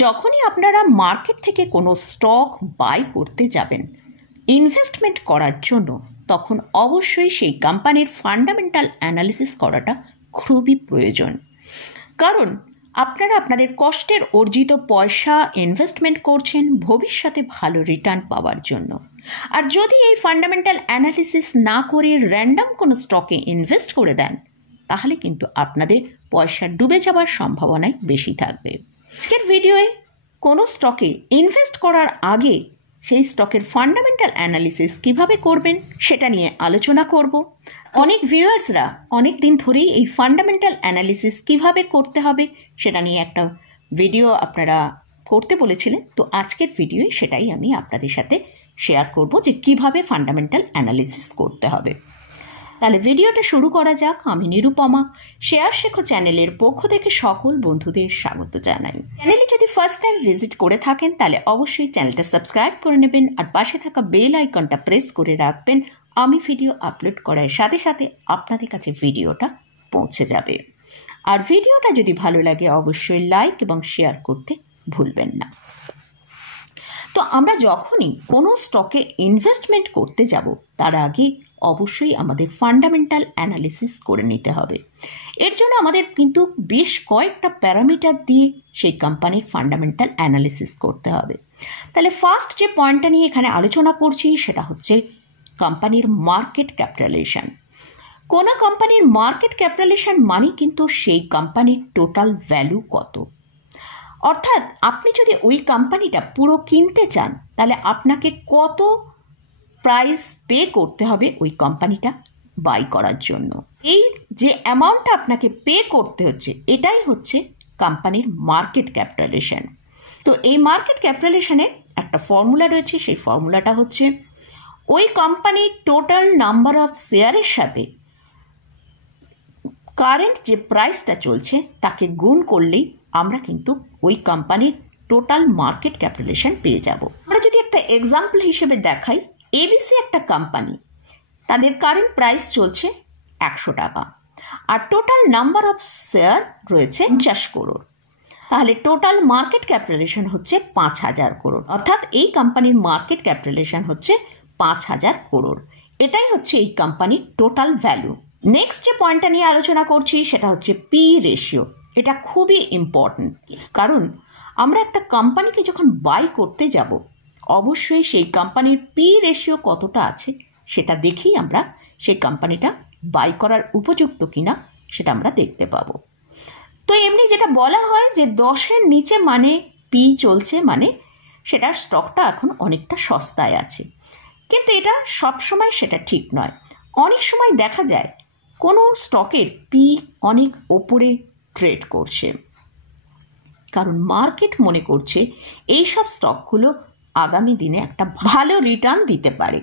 যখনই আপনারা মার্কেট থেকে কোনো স্টক বাই করতে যাবেন ইনভেস্টমেন্ট করার জন্য, তখন অবশ্যই সেই কোম্পানির ফান্ডামেন্টাল অ্যানালিসিস করাটা খুবই প্রয়োজন। কারণ আপনারা আপনাদের কষ্টের অর্জিত পয়সা ইনভেস্টমেন্ট করছেন ভবিষ্যতে ভালো রিটার্ন পাওয়ার জন্য। আর যদি এই ফান্ডামেন্টাল অ্যানালিসিস না করে র্যান্ডম কোনো স্টকে ইনভেস্ট করে দেন, তাহলে কিন্তু আপনাদের পয়সা ডুবে যাওয়ার সম্ভাবনাই বেশি থাকবে। আজকের ভিডিওয়ে কোনো স্টকে ইনভেস্ট করার আগে সেই স্টকের ফান্ডামেন্টাল অ্যানালিসিস কিভাবে করবেন সেটা নিয়ে আলোচনা করব। অনেক ভিউয়ার্সরা অনেক দিন ধরেই এই ফান্ডামেন্টাল অ্যানালিসিস কিভাবে করতে হবে সেটা নিয়ে একটা ভিডিও আপনারা করতে বলেছিলেন। তো আজকের ভিডিওয়ে সেটাই আমি আপনাদের সাথে শেয়ার করব যে কিভাবে ফান্ডামেন্টাল অ্যানালিসিস করতে হবে। তাহলে ভিডিওটা শুরু করা যাক। আমি নিরুপমা, শেয়ার শেখো চ্যানেলের পক্ষ থেকে সকল বন্ধুদের স্বাগত জানাই। চ্যানেলে যদি ফার্স্ট টাইম ভিজিট করে থাকেন তাহলে অবশ্যই চ্যানেলটা সাবস্ক্রাইব করে নেবেন আর পাশে থাকা বেল আইকনটা প্রেস করে রাখবেন। আমি ভিডিও আপলোড করার সাথে সাথে আপনাদের কাছে ভিডিওটা পৌঁছে যাবে। আর ভিডিওটা যদি ভালো লাগে অবশ্যই লাইক এবং শেয়ার করতে ভুলবেন না। তো আমরা যখনই কোনো স্টকে ইনভেস্টমেন্ট করতে যাব তার আগে অবশ্যই আমাদের ফান্ডামেন্টাল অ্যানালিসিস করে নিতে হবে। এর জন্য আমাদের কিন্তু বেশ কয়েকটা প্যারামিটার দিয়ে সেই কোম্পানির ফান্ডামেন্টাল অ্যানালিসিস করতে হবে। তাহলে ফার্স্ট যে পয়েন্টটা নিয়ে এখানে আলোচনা করছি সেটা হচ্ছে কোম্পানির মার্কেট ক্যাপিটালাইজেশন। কোনো কোম্পানির মার্কেট ক্যাপিটালাইজেশন মানে কিন্তু সেই কোম্পানির টোটাল ভ্যালু কত। অর্থাৎ আপনি যদি ওই কোম্পানিটা পুরো কিনতে চান তাহলে আপনাকে কত প্রাইস পে করতে হবে ওই কোম্পানিটা বাই করার জন্য। এই যে অ্যামাউন্টটা আপনাকে পে করতে হচ্ছে এটাই হচ্ছে কোম্পানির মার্কেট ক্যাপিটালাইজেশন। তো এই মার্কেট ক্যাপিটালাইজেশনের একটা ফর্মুলা রয়েছে, সেই ফর্মুলাটা হচ্ছে ওই কোম্পানির টোটাল নাম্বার অফ শেয়ারের সাথে কারেন্ট যে প্রাইসটা চলছে তাকে গুণ করলেই আমরা কিন্তু ওই কোম্পানির টোটাল মার্কেট ক্যাপিটালাইজেশন পেয়ে যাব। আমরা যদি একটা এক্সাম্পল হিসেবে দেখাই, এবিসি একটা কোম্পানি, তাদের কারেন্ট প্রাইস চলছে 100 টাকা আর টোটাল নাম্বার অফ শেয়ার রয়েছে 50 করোড়। তাহলে টোটাল মার্কেট ক্যাপিটালাইজেশন হচ্ছে 5000 করোড়। অর্থাৎ এই কোম্পানির মার্কেট ক্যাপিটালাইজেশন হচ্ছে 5000 করোড়। এটাই হচ্ছে এই কোম্পানির টোটাল ভ্যালু। নেক্সট যে পয়েন্টটা নিয়ে আলোচনা করছি সেটা হচ্ছে পি রেশিও। এটা খুবই ইম্পর্টেন্ট, কারণ আমরা একটা কোম্পানিকে যখন বাই করতে যাব অবশ্যই সেই কোম্পানির পি রেশিও কতটা আছে সেটা দেখেই আমরা সেই কোম্পানিটা বাই করার উপযুক্ত কিনা সেটা আমরা দেখতে পাবো। তো এমনি যেটা বলা হয় যে 10-এর নিচে মানে পি চলছে, মানে সেটার স্টকটা এখন অনেকটা সস্তায় আছে। কিন্তু এটা সবসময় সেটা ঠিক নয়। অনেক সময় দেখা যায় কোনো স্টকের পি অনেক ওপরে ট্রেড করছে, কারণ মার্কেট মনে করছে এইসব স্টকগুলো আগামী দিনে একটা ভালো রিটার্ন দিতে পারে,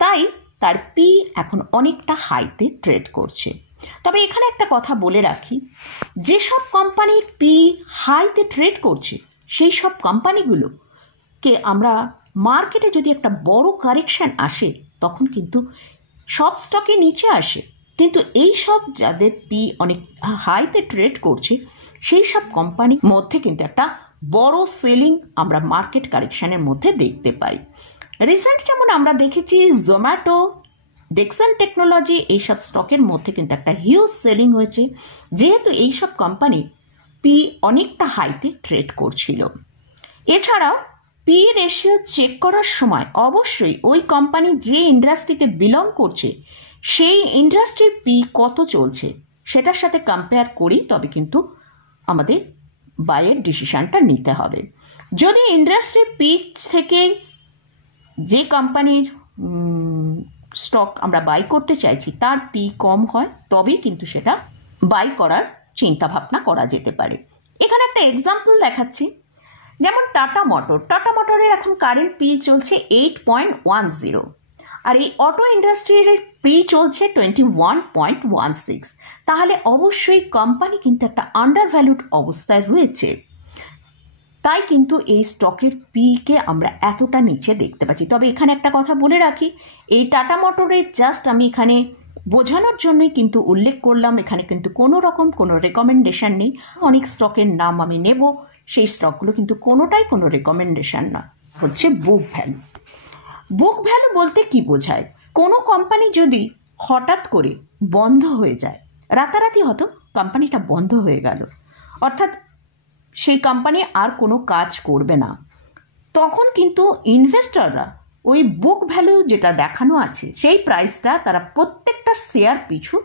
তাই তার পি এখন অনেকটা হাইতে ট্রেড করছে। তবে এখানে একটা কথা বলে রাখি, যেসব কোম্পানির পি হাইতে ট্রেড করছে সেই সব কোম্পানিগুলোকে আমরা মার্কেটে যদি একটা বড় কারেকশন আসে তখন কিন্তু সব স্টকে নিচে আসে, কিন্তু এই সব যাদের পি অনেক হাইতে ট্রেড করছে সেই সব কোম্পানির মধ্যে কিন্তু একটা বড় সেলিং আমরা মার্কেট কারেকশনের মধ্যে দেখতে পাই। রিসেন্ট যেমন আমরা দেখেছি জোম্যাটো, ডেক্সন টেকনোলজি, এইসব স্টকের মধ্যে কিন্তু একটা হিউজ সেলিং হয়েছে, যেহেতু এইসব কোম্পানি পি অনেকটা হাইতে ট্রেড করছিল। এছাড়াও পি রেশিও চেক করার সময় অবশ্যই ওই কোম্পানি যে ইন্ডাস্ট্রিতে বিলং করছে সেই ইন্ডাস্ট্রির পি কত চলছে সেটার সাথে কম্পেয়ার করি তবে কিন্তু আমাদের বাইয়ের ডিসিশনটা নিতে হবে। যদি ইন্ডাস্ট্রির পি থেকে যে কোম্পানির স্টক আমরা বাই করতে চাইছি তার পি কম হয় তবেই কিন্তু সেটা বাই করার চিন্তাভাবনা করা যেতে পারে। এখানে একটা এক্সাম্পল দেখাচ্ছি, যেমন টাটা মোটরের এখন কারেন্ট পি চলছে 8.10 আর এই অটো ইন্ডাস্ট্রির পি চলছে 21.16। তাহলে অবশ্যই কোম্পানি কিন্তু একটা আন্ডার ভ্যালুড অবস্থায় রয়েছে, তাই কিন্তু এই স্টকের পিকে আমরা এতটা নিচে দেখতে পাচ্ছি। তবে এখানে একটা কথা বলে রাখি, এই টাটা মোটরের জাস্ট আমি এখানে বোঝানোর জন্যই কিন্তু উল্লেখ করলাম, এখানে কিন্তু কোনো রকম কোনো রেকমেন্ডেশন নেই। অনেক স্টকের নাম আমি নেব, সেই স্টকগুলো কিন্তু কোনোটাই কোনো রেকমেন্ডেশন না। হচ্ছে বুক ভ্যালু। বুক ভ্যালু বলতে কি বোঝায়? কোনো কোম্পানি যদি হঠাৎ করে বন্ধ হয়ে যায়, রাতারাতি হয়তো কোম্পানিটা বন্ধ হয়ে গেল, অর্থাৎ সেই কোম্পানি আর কোনো কাজ করবে না, তখন কিন্তু ইনভেস্টররা ওই বুক ভ্যালু যেটা দেখানো আছে সেই প্রাইসটা তারা প্রত্যেকটা শেয়ার পিছু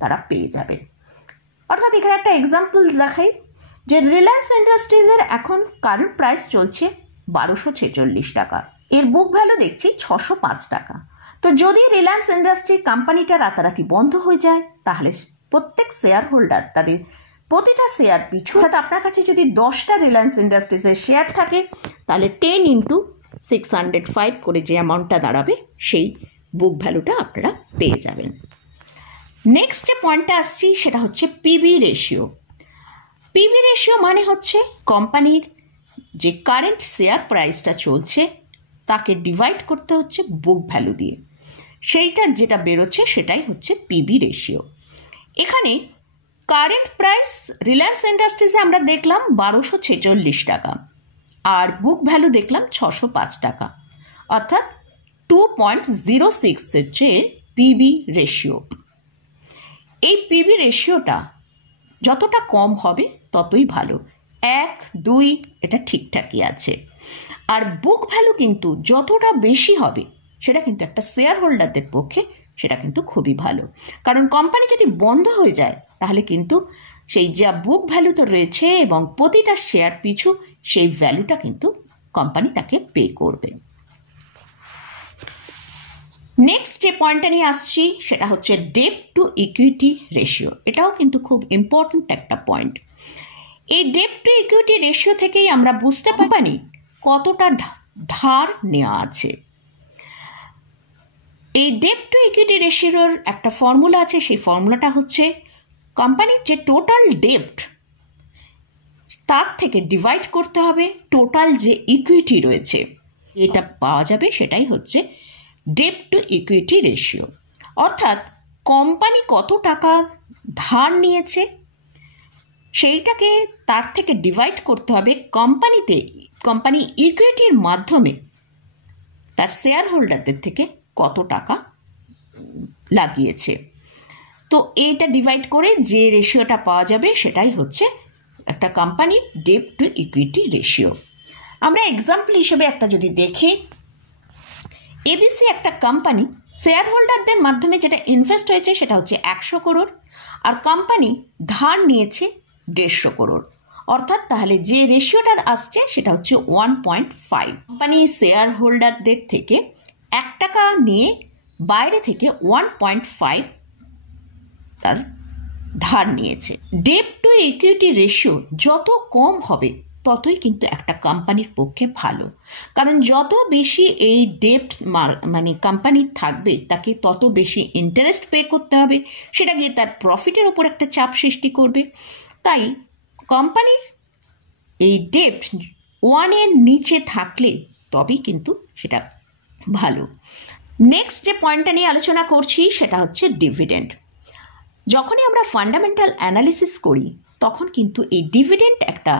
তারা পেয়ে যাবে। অর্থাৎ এখানে একটা এক্সাম্পল দেখাই যে রিলায়েন্স ইন্ডাস্ট্রিজের এখন কারেন্ট প্রাইস চলছে 1246 টাকা, এর বুক ভ্যালু দেখছি 605 টাকা। তো যদি রিলায়েন্স ইন্ডাস্ট্রির কোম্পানিটা রাতারাতি বন্ধ হয়ে যায়, তাহলে প্রত্যেক শেয়ার হোল্ডার তাদের প্রতিটা শেয়ার পিছু, অর্থাৎ আপনার কাছে যদি 10টা রিলায়েন্স ইন্ডাস্ট্রিজের শেয়ার থাকে, তাহলে 10 × 605 করে যে অ্যামাউন্টটা দাঁড়াবে সেই বুক ভ্যালুটা আপনারা পেয়ে যাবেন। নেক্সট যে পয়েন্টটা আসছি সেটা হচ্ছে পিবি রেশিও। পিবি রেশিও মানে হচ্ছে কোম্পানির যে কারেন্ট শেয়ার প্রাইসটা চলছে তাকে ডিভাইড করতে হচ্ছে বুক ভ্যালু দিয়ে, সেইটা যেটা বেরোচ্ছে সেটাই হচ্ছে পিবি রেশিও। এখানে কারেন্ট প্রাইস রিলায়েন্স ইন্ডাস্ট্রিজে আমরা দেখলাম 1246 টাকা, আর বুক ভ্যালু দেখলাম 605 টাকা, অর্থাৎ 2.06 হচ্ছে পিবি রেশিও। এই পিবি রেশিওটা যতটা কম হবে ততই ভালো, 1, 2 এটা ঠিকঠাকই আছে। আর বুক ভ্যালু কিন্তু যতটা বেশি হবে সেটা কিন্তু একটা শেয়ার হোল্ডারদের পক্ষে সেটা কিন্তু খুবই ভালো, কারণ কোম্পানি যদি বন্ধ হয়ে যায় তাহলে কিন্তু সেই যা বুক ভ্যালু তো রয়েছে এবং প্রতিটা শেয়ার পিছু সেই ভ্যালুটা কিন্তু কোম্পানি তাকে পে করবে। নেক্সট যে পয়েন্টটা নিয়ে আসছি সেটা হচ্ছে ডেট টু ইকুইটি রেশিও। এটাও কিন্তু খুব ইম্পর্টেন্ট একটা পয়েন্ট। এই ডেট টু ইকুইটি রেশিও থেকেই আমরা বুঝতে পারি কতটা ধার নেওয়া আছে। এই ডেট টু ইকুইটি রেশিওর একটা ফর্মুলা আছে, সেই ফর্মুলাটা হচ্ছে কোম্পানির যে টোটাল ডেট তার থেকে ডিভাইড করতে হবে টোটাল যে ইকুইটি রয়েছে, এটা পাওয়া যাবে সেটাই হচ্ছে ডেট টু ইকুইটি রেশিও। অর্থাৎ কোম্পানি কত টাকা ধার নিয়েছে সেইটাকে তার থেকে ডিভাইড করতে হবে কোম্পানি ইকুইটির মাধ্যমে তার শেয়ার হোল্ডারদের থেকে কত টাকা লাগিয়েছে। তো এইটা ডিভাইড করে যে রেশিওটা পাওয়া যাবে সেটাই হচ্ছে একটা কোম্পানির ডেট টু ইকুইটি রেশিও। আমরা এক্সাম্পল হিসেবে একটা যদি দেখি, এবিসি একটা কোম্পানি, শেয়ার হোল্ডারদের মাধ্যমে যেটা ইনভেস্ট হয়েছে সেটা হচ্ছে 100 করোড়, আর কোম্পানি ধার নিয়েছে 150 করোড়, অর্থাৎ তাহলে যে রেশিওটা আসছে সেটা হচ্ছে 1.5। কোম্পানি শেয়ার হোল্ডারদের থেকে 1 টাকা নিয়ে বাইরে থেকে 1.5 তার ধার নিয়েছে। ডেট টু ইকুইটি রেশিও যত কম হবে ততই কিন্তু একটা কোম্পানির পক্ষে ভালো, কারণ যত বেশি এই ডেট মানে কোম্পানির থাকবে তাকে তত বেশি ইন্টারেস্ট পে করতে হবে, সেটা গিয়ে তার প্রফিটের ওপর একটা চাপ সৃষ্টি করবে। তাই কোম্পানির এই ডেট 1-এর নিচে থাকলে তবেই কিন্তু সেটা ভালো। নেক্সট যে পয়েন্টটা নিয়ে আলোচনা করছি সেটা হচ্ছে ডিভিডেন্ড। যখনই আমরা ফান্ডামেন্টাল অ্যানালিসিস করি তখন কিন্তু এই ডিভিডেন্ড একটা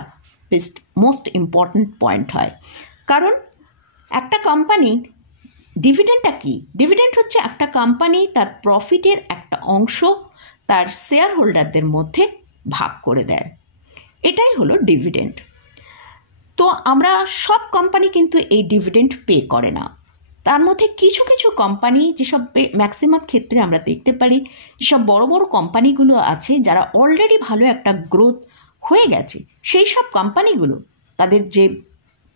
মোস্ট ইম্পর্ট্যান্ট পয়েন্ট হয়, কারণ একটা কোম্পানি ডিভিডেন্ডটা কি? ডিভিডেন্ড হচ্ছে একটা কোম্পানি তার প্রফিটের একটা অংশ তার শেয়ার হোল্ডারদের মধ্যে ভাগ করে দেয়, এটাই হলো ডিভিডেন্ড। তো আমরা সব কোম্পানি কিন্তু এই ডিভিডেন্ড পে করে না, তার মধ্যে কিছু কিছু কোম্পানি যেসব ম্যাক্সিমাম ক্ষেত্রে আমরা দেখতে পারি যেসব বড় বড় কোম্পানিগুলো আছে যারা অলরেডি ভালো একটা গ্রোথ হয়ে গেছে, সেই সব কোম্পানিগুলো তাদের যে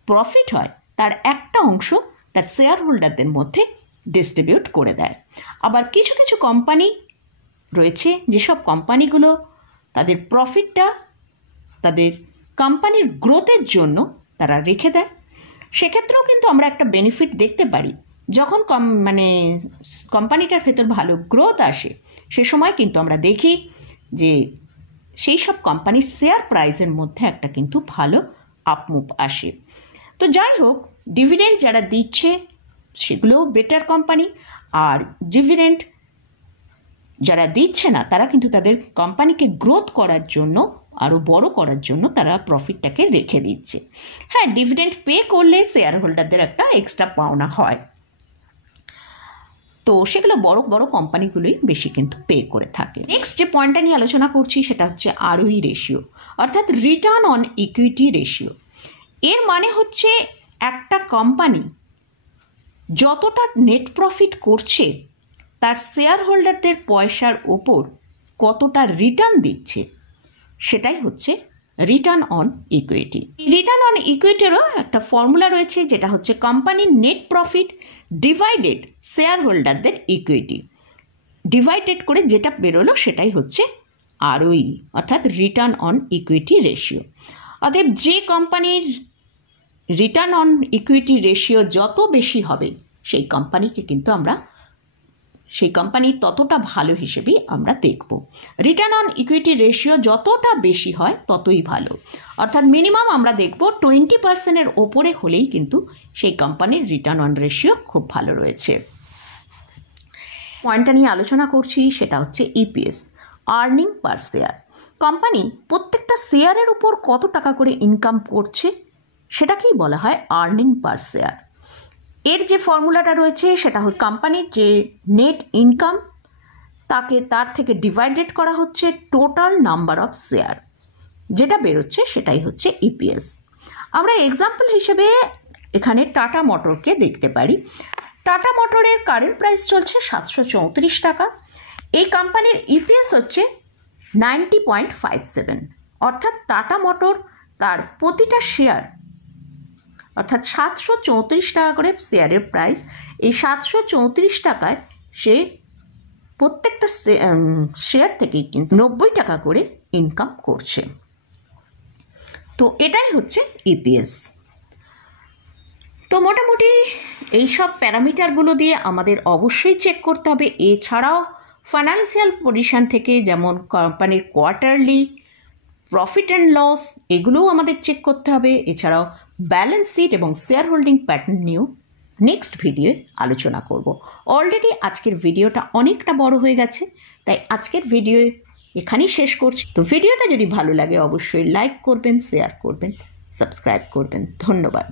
প্রফিট হয় তার একটা অংশ তার শেয়ার হোল্ডারদের মধ্যে ডিস্ট্রিবিউট করে দেয়। আবার কিছু কিছু কোম্পানি রয়েছে যেসব কোম্পানিগুলো তাদের প্রফিটটা তাদের কোম্পানির গ্রোথের জন্য তারা রেখে দেয়, সেক্ষেত্রেও কিন্তু আমরা একটা বেনিফিট দেখতে পারি। যখন কোম্পানিটার ভেতর ভালো গ্রোথ আসে সে সময় কিন্তু আমরা দেখি যে সেই সব কোম্পানির শেয়ার প্রাইসের মধ্যে একটা কিন্তু ভালো আপমুভ আসে। তো যাই হোক, ডিভিডেন্ড যারা দিচ্ছে সেগুলোও বেটার কোম্পানি, আর ডিভিডেন্ড যারা দিচ্ছে না তারা কিন্তু তাদের কোম্পানিকে গ্রোথ করার জন্য আরও বড় করার জন্য তারা প্রফিটটাকে রেখে দিচ্ছে। হ্যাঁ, ডিভিডেন্ড পে করলে শেয়ার হোল্ডারদের একটা এক্সট্রা পাওনা হয়, তো সেগুলো বড় বড় কোম্পানিগুলোই বেশি কিন্তু পে করে থাকে। নেক্সট যে পয়েন্টটা নিয়ে আলোচনা করছি সেটা হচ্ছে ROE রেশিও, অর্থাৎ রিটার্ন অন ইকুইটি রেশিও। এর মানে হচ্ছে একটা কোম্পানি যতটা নেট প্রফিট করছে তার শেয়ার হোল্ডারদের পয়সার ওপর কতটা রিটার্ন দিচ্ছে, সেটাই হচ্ছে return on equity. Return on ইকুইটিরও একটা ফর্মুলা রয়েছে, যেটা হচ্ছে কোম্পানির নেট প্রফিট ডিভাইডেড শেয়ার হোল্ডারদের ইকুইটি, ডিভাইডেড করে যেটা বেরোলো সেটাই হচ্ছে ROE, অর্থাৎ রিটার্ন অন ইকুইটি রেশিও। অতএব যে কোম্পানির রিটার্ন অন ইকুইটি রেশিও যত বেশি হবে সেই কোম্পানিকে কিন্তু আমরা সেই কোম্পানি ততটা ভালো হিসেবেই আমরা দেখব। রিটার্ন অন ইকুইটি রেশিও যতটা বেশি হয় ততই ভালো, অর্থাৎ মিনিমাম আমরা দেখব 20%-এর ওপরে হলেই কিন্তু সেই কোম্পানির রিটার্ন অন রেশিও খুব ভালো রয়েছে। পয়েন্টটা নিয়ে আলোচনা করছি সেটা হচ্ছে EPS, আর্নিং পার শেয়ার। কোম্পানি প্রত্যেকটা শেয়ারের উপর কত টাকা করে ইনকাম করছে সেটাকেই বলা হয় আর্নিং পার শেয়ার। এর যে ফর্মুলাটা রয়েছে সেটা হচ্ছে কোম্পানির যে নেট ইনকাম তার থেকে ডিভাইডেড করা হচ্ছে টোটাল নাম্বার অফ শেয়ার, যেটা বেরোচ্ছে সেটাই হচ্ছে EPS। আমরা এক্সাম্পল হিসেবে এখানে টাটা মোটরকে দেখতে পারি। টাটা মোটরের কারেন্ট প্রাইস চলছে 734 টাকা। এই কোম্পানির EPS হচ্ছে 90.57, অর্থাৎ টাটা মোটর তার প্রতিটা শেয়ার, অর্থাৎ 734 টাকা করে শেয়ারের প্রাইস, এই 734 টাকায় সে প্রত্যেকটা শেয়ার থেকেই কিন্তু 90 টাকা করে ইনকাম করছে। তো এটাই হচ্ছে EPS। তো মোটামুটি এইসব প্যারামিটারগুলো দিয়ে আমাদের অবশ্যই চেক করতে হবে। এছাড়াও ফাইন্যান্সিয়াল পজিশন থেকে যেমন কোম্পানির কোয়ার্টারলি প্রফিট অ্যান্ড লস, এগুলোও আমাদের চেক করতে হবে। এছাড়াও ব্যালেন্স শিট এবং শেয়ার হোল্ডিং প্যাটার্ন নিয়েও নেক্সট ভিডিওয়ে আলোচনা করব। অলরেডি আজকের ভিডিওটা অনেকটা বড় হয়ে গেছে, তাই আজকের ভিডিও এখানেই শেষ করছি। তো ভিডিওটা যদি ভালো লাগে অবশ্যই লাইক করবেন, শেয়ার করবেন, সাবস্ক্রাইব করবেন। ধন্যবাদ।